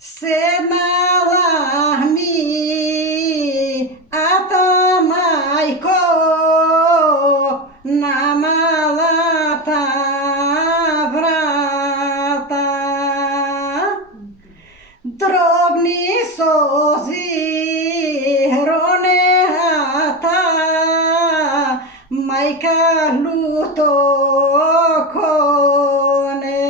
седнала ми, ата мајко, на малата врата. Дробни сози ронеата, мајка люто коне.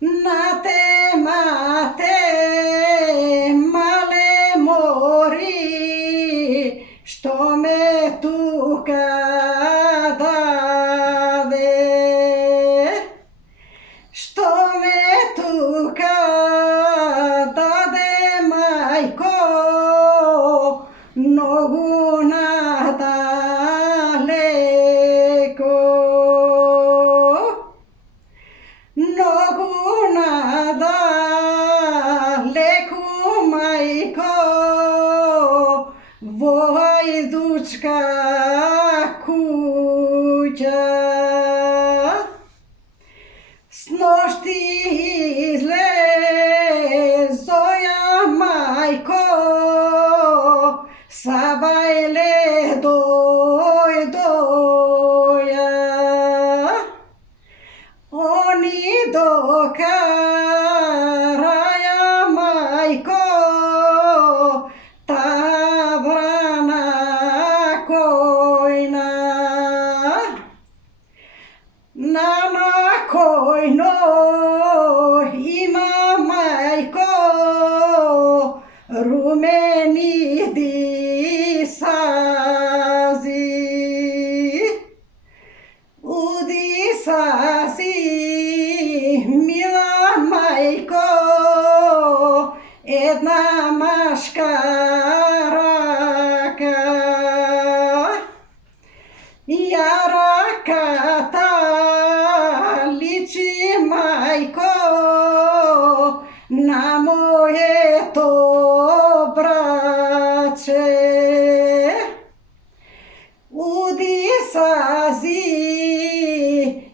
На те мате мале мори, што ме тука даде. Што ме тука даде мајко, многу надалеко. Многу надалеку мајко, во ајдучка куќа. Сношти излезоја мајко, сабајле дојдоја. Они докараја мајко, табрана којна. Нама којно има мајко, румени дисази. Удисази, мила мајко, една машка рака. Ја раката личи мајко на моето браче. Удисази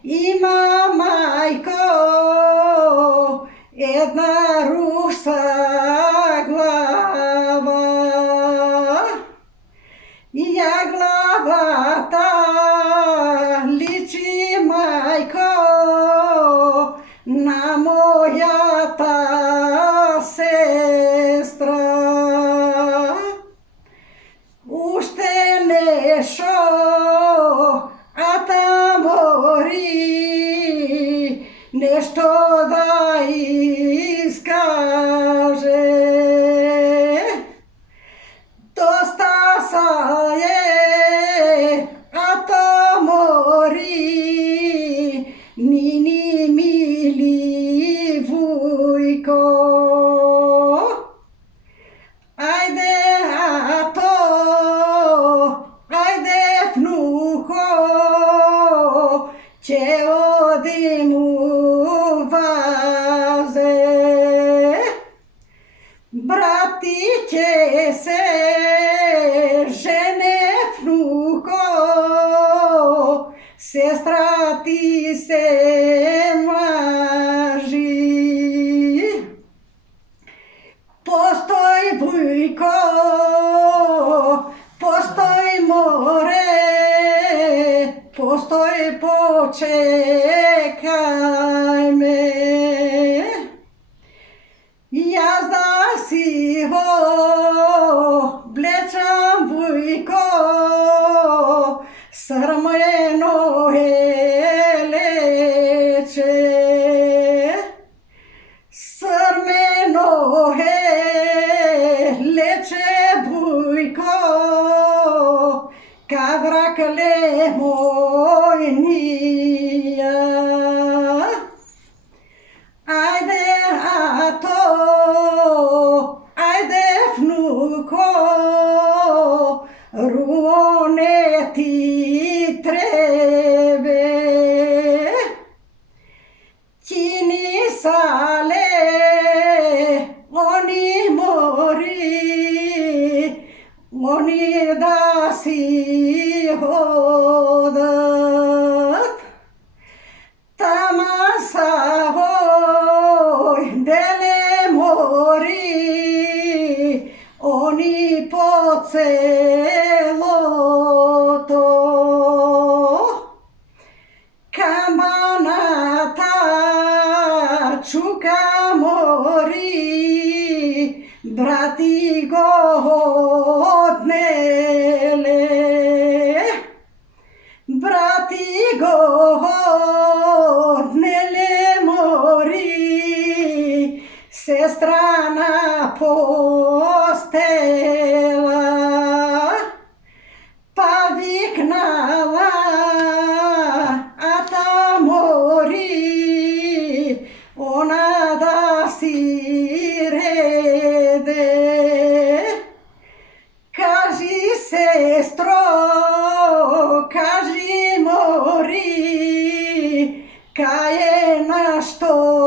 има мајко, една руса глава. Ја главата личи мајко на мојата сестра. Уште нешто, ата мори, нешто да искаже. Доста саје, ата мори, нини мили вујко. Ајде ато, ајде внуко, ќе одим у вазе. Брати ќе се жене внуко, сестра ти се мажи. Постој вујко, постој море, постој почекај ме. Јас да си во блечам вујко, срмено е лече. Срмено е лече вујко, кавракле мојнија. Ајде ато, ајде внуко, руоне ти требе. Кини сале, они мори, они да си одат. Тама са во деле мори, они по целото. Камбаната чука мори, брати го однеле. Брати го однеле мори, сестра на постела. Па викнала, а та мори, она да си реде. Кажи, сестро, кажи мори, кај е нашто